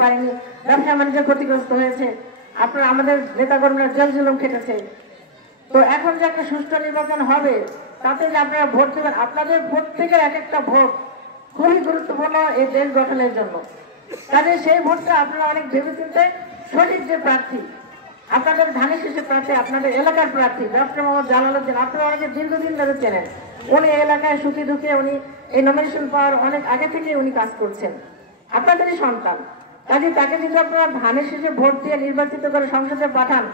পারেনি, ব্যবসা বাণিজ্য ক্ষতিগ্রস্ত হয়েছে, আপনারা আমাদের নেতাকর্মীরা জেল জুলুম খেটেছে। তো এখন যে একটা সুষ্ঠু নির্বাচন হবে তাতে যে আপনারা ভোট দেবেন, আপনাদের প্রত্যেকের এক একটা ভোট খুবই গুরুত্বপূর্ণ এই দেশ গঠনের জন্য। কাজে সেই ভোটটা আপনারা অনেক ভেবেচিন্তে সঠিক যে প্রার্থী, আপনাদের ধানের শীষের প্রার্থী, আপনাদের এলাকার প্রার্থী ডক্টর মোহাম্মদ জালালউদ্দিন, আপনারা অনেকে দীর্ঘদিন ধরে চেনেন। উনি এলাকায় সুখী দুঃখে উনি এই নমিনেশন পাওয়ার অনেক আগে থেকে উনি কাজ করছেন, আপনাদেরই সন্তান। কাজে তাকে যদি আপনারা ধানের শীষে ভোট দিয়ে নির্বাচিত করে সংসদে পাঠান,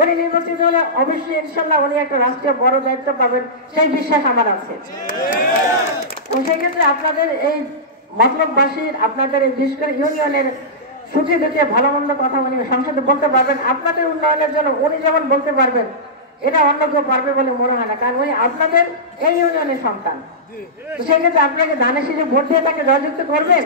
উনি নির্বাচিত হলে অবশ্যই ইনশাল্লাহ উনি একটা রাষ্ট্রীয় বড় দায়িত্ব পাবেন, সেই বিশ্বাস আমার আছে। এবং সেই ক্ষেত্রে আপনাদের এই মতলববাসীর, আপনাদের এই বিশেষ করে ইউনিয়নের সুখী দুঃখে ভালো মন্দ কথা উনি সংসদে বলতে পারবেন। আপনাদের উন্নয়নের জন্য উনি যেমন বলতে পারবেন, এটা অন্য কেউ পারবে বলে মনে হয় না, কারণ উনি আপনাদের এই ইউনিয়নের সন্তান। সেই ক্ষেত্রে আপনাকে ধানের শীষে ভোট দিয়ে তাকে জয়যুক্ত করবেন।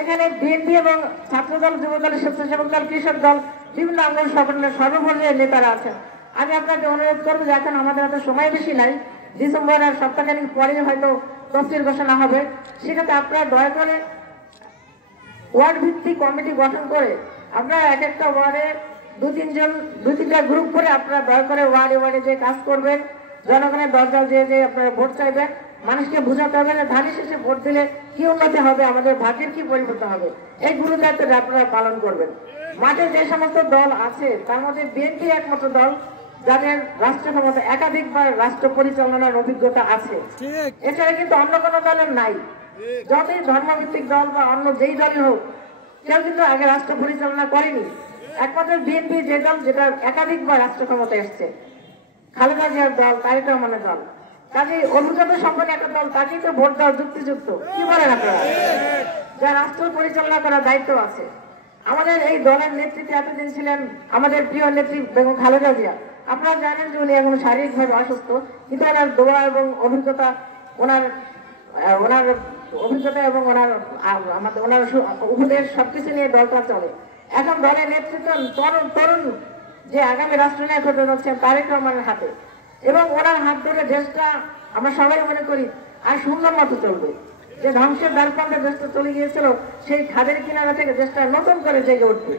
এখানে বিএনপি এবং ছাত্রদল, যুবদল, স্বেচ্ছাসেবক দল, কৃষক দল, বিভিন্ন আন্দোলন সংগঠনের সর্বপর্যায়ের নেতারা আছেন। আমি আপনাকে অনুরোধ করবো যে এখন আমাদের হাতে সময় বেশি নাই, ডিসেম্বর আর সপ্তাহখানিক পরে হয়তো তফসিল ঘোষণা হবে, সেক্ষেত্রে আপনারা দয়া করে ওয়ার্ড ভিত্তিক কমিটি গঠন করে আপনারা এক একটা ওয়ার্ডে দু তিনটা গ্রুপ করে আপনারা দয়া করে ওয়ার্ডে ওয়ার্ডে যে কাজ করবেন, জনগণের দরজা যে আপনারা ভোট চাইবেন, মানুষকে বোঝাতে হবে না ধানের শেষে ভোট দিলে কি উন্নতি হবে, আমাদের ভাগ্যের কি পরিবর্তন হবে, এই গুরু দায়িত্বটা আপনারা পালন করবেন। মাঠে যে সমস্ত দল আছে তার মধ্যে বিএনপি একমাত্র দল যাদের রাষ্ট্র ক্ষমতা একাধিকবার রাষ্ট্র পরিচালনার অভিজ্ঞতা আছে, এছাড়া কিন্তু অন্য কোনো দলের নাই। যতই ধর্মভিত্তিক দল বা অন্য যেই দলই হোক, কেউ কিন্তু আগে রাষ্ট্র পরিচালনা করেনি। একমাত্র বিএনপি যে দল যেটা একাধিকবার রাষ্ট্র ক্ষমতা এসছে, খালেদা জিয়ার দল, তারেক রহমানের দল। কাজে অভিজ্ঞতা সম্পন্ন একটা দল, তাকেই তো ভোট দেওয়া যুক্তিযুক্ত, কি বলেন আপনারা? যা রাষ্ট্র পরিচালনা করার দায়িত্ব আছে। আমাদের এই দলের নেতৃত্বে এতদিন ছিলেন আমাদের প্রিয় নেত্রী বেগম খালেদা জিয়া। আপনারা জানেন যে উনি এখন শারীরিকভাবে অসুস্থ, কিন্তু ওনার দোয়া এবং অভিজ্ঞতা, ওনার অভিজ্ঞতা এবং ওনার উপদেশ সবকিছু নিয়ে দলটা চলে। এখন দলের নেতৃত্ব তরুণ যে আগামী রাষ্ট্রনায়ক হতে যাচ্ছেন তারেক রহমানের হাতে, এবং ওনার হাত ধরে দেশটা আমরা সবাই মনে করি আর সুন্দর মতো চলবে। যে ধ্বংসের দ্বারপ্রান্তে দেশটা চলে গিয়েছিল, সেই খাদের কিনারা থেকে দেশটা নতুন করে জেগে উঠবে।